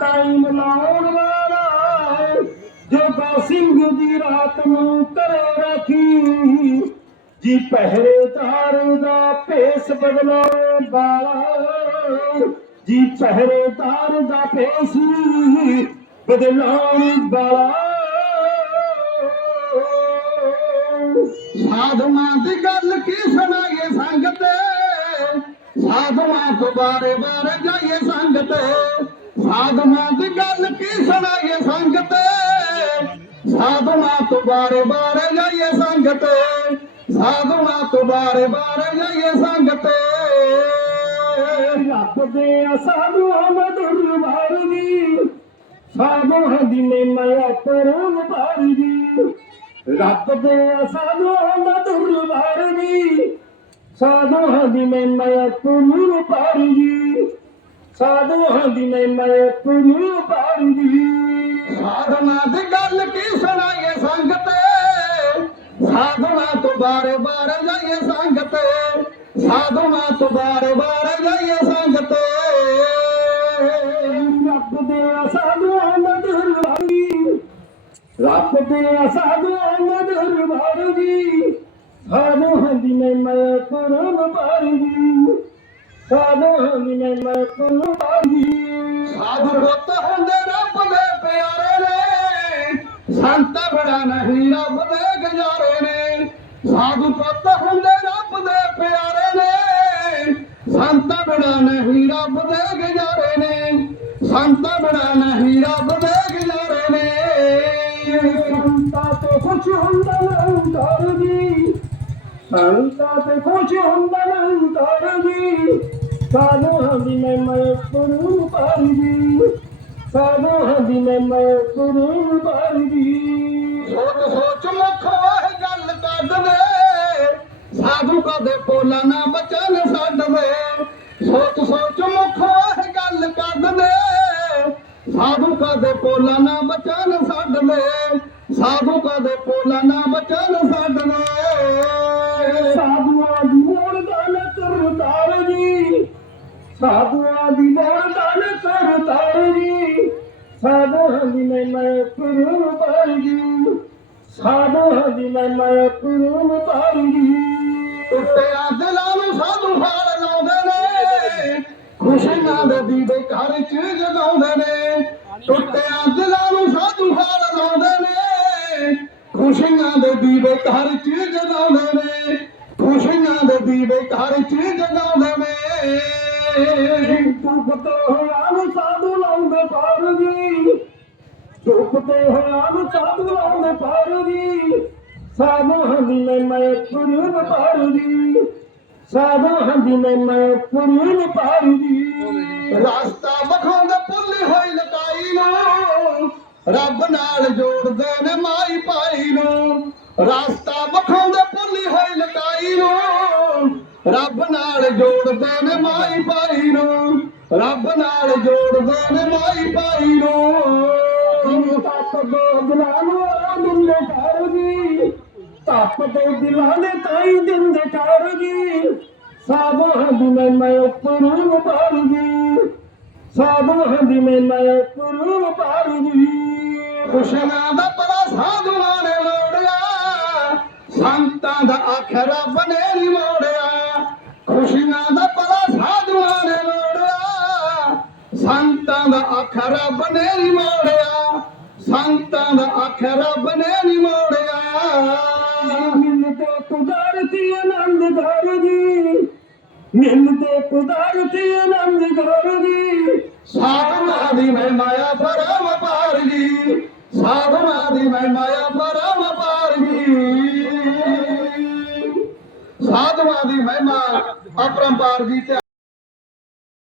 Time ਲਾਉਣ ਵਾਲਾ ਜੋਗਾ ਸਿੰਘ ਦੀ ਰਾਤ ਨੂੰ ਕਰੇ ਰਾਖੀ। ਜੀ ਪਹਿਰੇਦਾਰ ਦਾ ਭੇਸ ਬਦਲਾਉਣ ਵਾਲਾ ਜੀ ਪਹਿਰੇਦਾਰ ਦਾ ਭੇਸ ਬਦਲਾਉਣ ਵਾਲਾ ਸਾਧੂਆਂ ਦੀ ਗੱਲ ਕੀ ਸੁਣਾਏ ਸੰਗਤ? ਸਾਧੂਆਂ ਤੋਂ ਬਾਰੇ ਬਾਰੇ ਜਾਈਏ ਸੰਗਤ। ਸਾਧੂਆਂ ਦੀ ਗੱਲ ਕੀ ਸੁਣਾਈਏ ਸੰਗਤ? ਸਾਧੂਆਂ ਤੋਂ ਬਾਰੇ ਬਾਰੇ ਜਾਈਏ ਸੰਗਤ। ਸਾਧੂਆਂ ਤੋਂ ਬਾਰੇ ਬਾਰੇ ਜਾਈਏ ਸੰਗਤ। ਰੱਬ ਦੇ ਸਾਧੂ ਮਧੁਰ ਵਾਰਦੀ ਸਾਧੂਆਂ ਦੀ ਮਹਿਮਾ ਪਰਮ ਭਾਰਦੀ ਰੱਬ ਦੇ ਸਾਧੂਆਂ ਮਧੁਰ ਵਾਰਦੀ ਸਾਧੂਆਂ ਦੀ ਮਹਿਮਾ ਪਰਮ ਭਾਰਦੀ ਸਾਧੂਆਂ ਦੀ ਮਹਿਮਾ ਪਰਮ ਭਾਰਦੀ ਸਾਧੂਆਂ ਦੀ ਗੱਲ ਕੀ ਸੁਣਾਈਏ ਸੰਗਤ? ਸਾਧੂਆਂ ਤੋਂ ਬਾਰੇ ਬਾਰੇ ਜਾਈਏ ਸੰਗਤ। ਸਾਧੂਆਂ ਤੋਂ ਬਾਰੇ ਬਾਰੇ ਜਾਈਏ ਸੰਗਤ। ਰੱਬ ਦੇ ਸਾਧੂਆਂ ਮਧੁਰ ਵਾਰਦੀ ਰੱਬ ਦੇ ਸਾਧੂਆਂ ਮਧੁਰ ਵਾਰਦੀ ਸਾਧੂਆਂ ਦੀ ਮਹਿਮਾ ਪਰਮ ਭਾਰਦੀ ਸਾਧੂਆਂ ਦੀ ਮਹਿਮਾ ਪਰਮ ਭਾਰਦੀ ਸਾਧੂ ਰੁੱਤ ਹੁੰਦੇ ਰੱਬ ਦੇ ਪਿਆਰੇ ਨੇ। ਸੰਤ ਬੜਾ ਨਹੀਂ ਰੱਬ ਦੇ ਗੁਜ਼ਾਰੇ ਨੇ। ਸਾਧੂ ਪੁੱਤ ਹੁੰਦੇ ਰੱਬ ਦੇ ਪਿਆਰੇ ਨੇ। ਸੰਤ ਬੜਾ ਨਹੀਂ ਰੱਬ ਦੇ ਗੁਜ਼ਾਰੇ ਨੇ। ਸੰਤ ਬੜਾ ਨਹੀਂ ਰੱਬ ਦੇ ਗੁਜ਼ਾਰੇ ਨੇ। ਸੰਤਾ ਤੇ ਖੁਸ਼ ਹੁੰਦਾ ਨੰਦਰ ਜੀ ਸੰਤਾ ਤੇ ਖੁਸ਼ ਹੁੰਦਾ ਨੰਦਰ ਜੀ ਸਾਧੂਆਂ ਦੀ ਮਹਿਮਾ ਪਰਮ ਭਾਰਦੀ ਸਾਧੂਆਂ ਦੀ ਮਹਿਮਾ ਪਰਮ ਭਾਰਦੀ ਸੋਚ ਸੋਚ ਮੁਖ ਵਾਹ ਗੱਲ ਕੱਢਦੇ ਸਾਧੂ ਕਦੇ ਪੋਲਾ ਨਾ ਬਚਨ ਛੱਡਦੇ ਸੋਚ ਸੋਚ ਮੁਖ ਵਾਹ ਗੱਲ ਕੱਢਦੇ ਸਾਧੂ ਕਦੇ ਪੋਲਾ ਨਾ ਬਚਨ ਛੱਡਦੇ ਸਾਧੂ ਕਦੇ ਪੋਲਾ ਨਾ ਬਚਨ ਛੱਡਦੇ ਸਾਧੂਆਂ ਦੀ ਮੋੜ ਦਾਨ ਕਰਤਾਰ ਜੀ ਸਾਧੂਆਂ ਦੀ ਮੈਂ ਕਰੂੰ ਜੀ ਸਾਧੂਆਂ ਦੀ ਮੈਂ ਕਰੂੰ ਜੀ ਟੁੱਟਿਆ ਦਿਲਾਂ ਨੂੰ ਸਾਧੂ ਫਾੜ ਲਾਉਂਦੇ ਨੇ, ਖੁਸ਼ੀਆਂ ਦੇ ਦੀਵੇ ਘਰ ਚ ਜਗਾਉਂਦੇ ਨੇ। ਟੁੱਟਿਆ ਦਿਲਾਂ ਨੂੰ ਸਾਧੂ ਫਾੜ ਲਾਉਂਦੇ ਨੇ, ਖੁਸ਼ੀਆਂ ਦੇ ਦੀਵੇ ਘਰ ਚ ਜਗਾਉਂਦੇ ਨੇ। ਖੁਸ਼ੀਆਂ ਦੇ ਦੀਵੇ ਘਰ ਚ ਜਗਾਉਂਦੇ ਨੇ। ਦੁੱਖ ਹੋਇਆ ਨੂੰ ਸਾਧੂ ਲਾਉਂਦੇ ਪਾਰ ਜੀ। ਦੁੱਖ ਹੋਇਆ ਨੂੰ ਸਾਧੂ ਲਾਉਂਦੇ ਪਾਰ ਜੀ। ਸਾਧੂਆਂ ਦੀ ਮੈਂ ਕਰੂੰ ਪਾਰ ਜੀ। ਸਾਧੂਆਂ ਦੀ ਮੈਂ ਕਰੂੰ ਪਾਰ ਜੀ। ਰਸਤਾ ਬਖਾਉਂਦੇ ਪੁੱਲੀ ਹੋਈ ਲਕਾਈ ਨੂੰ। ਰੱਬ ਨਾਲ ਜੋੜਦੇ ਨੇ ਮਾਈ ਪਾਈ ਨੂੰ। ਰਸਤਾ ਬਖਾਉਂਦੇ ਪੁੱਲੀ ਹੋਈ ਲਕਾਈ ਨੂੰ। ਰੱਬ ਨਾਲ ਜੋੜਦੇ ਨੇ ਮਾਈ ਭਾਈ ਨੂੰ। ਰੱਬ ਨਾਲ ਜੋੜਦੇ ਨੇ ਮਾਈ ਭਾਈ ਨੂੰ। ਤੱਪ ਦੇ ਦਿਲਾਂ ਨੂੰ ਆ ਦਿੰਦੇ ਕਰ ਜੀ ਤੱਪ ਦੇ ਦਿਲਾਂ ਨੇ ਤਾਈ ਦਿੰਦੇ ਕਰ ਜੀ ਦੀ ਮੈਂ ਕਰੂੰ ਪਾਰ ਜੀ ਸਾਧੂਆਂ ਦੀ ਮੈਂ ਕਰੂੰ ਪਾਰ ਜੀ ਖੁਸ਼ੀਆਂ ਦਾ ਪਰਾ ਸਾਧੂਆਂ ਨੇ ਲੋੜਿਆ ਸੰਤਾਂ ਦਾ ਆਖਰਾ ਬਨੇ ਨੀ ਸੰਤਾਂ ਦਾ ਆਖਰਾ ਬਨੇ ਨੀ ਮੋੜਿਆ। ਮਿਲਦੇ ਕੁਦਰਤੀ ਆਨੰਦ ਘਰ ਜੀ ਮਿਲਦੇ ਕੁਦਰਤੀ ਆਨੰਦ ਘਰ ਜੀ ਸਾਧੂਆਂ ਦੀ ਮੈਂ ਮਾਇਆ ਪਰਮ ਪਾਰ ਜੀ ਸਾਧੂਆਂ ਦੀ ਮੈਂ ਮਾਇਆ ਪਰਮ ਪਾਰ ਜੀ ਸਾਧੂਆਂ ਦੀ ਮਹਿਮਾ ਅਪਰੰਪਾਰ ਜੀ ਤੇ